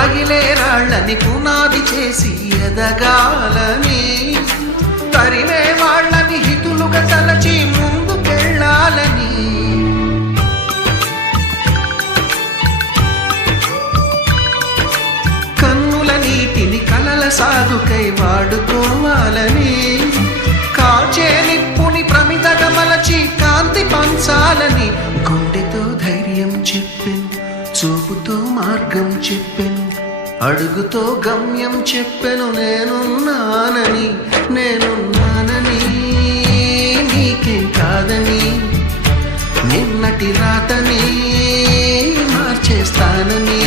తగిలే రాళ్ళని పునాది చేసి ఎదగాలని, తరిమే వాళ్ళని హితులుగా తలచి ముందుకెళ్ళాలని, కన్నుల నీటిని కలల సాగుకై వాడుకోవాలని, కాచే నిప్పుని ప్రమిదగా మలచి కాంతి పంచాలని, గుండెతో ధైర్యం చెప్పెను, చూపుతో మార్గం చెప్పెను, అడుగుతో గమ్యం చెప్పెను, నేనున్నానని నీకేం కాదని, నిన్నటి రాతని మార్చేస్తానని.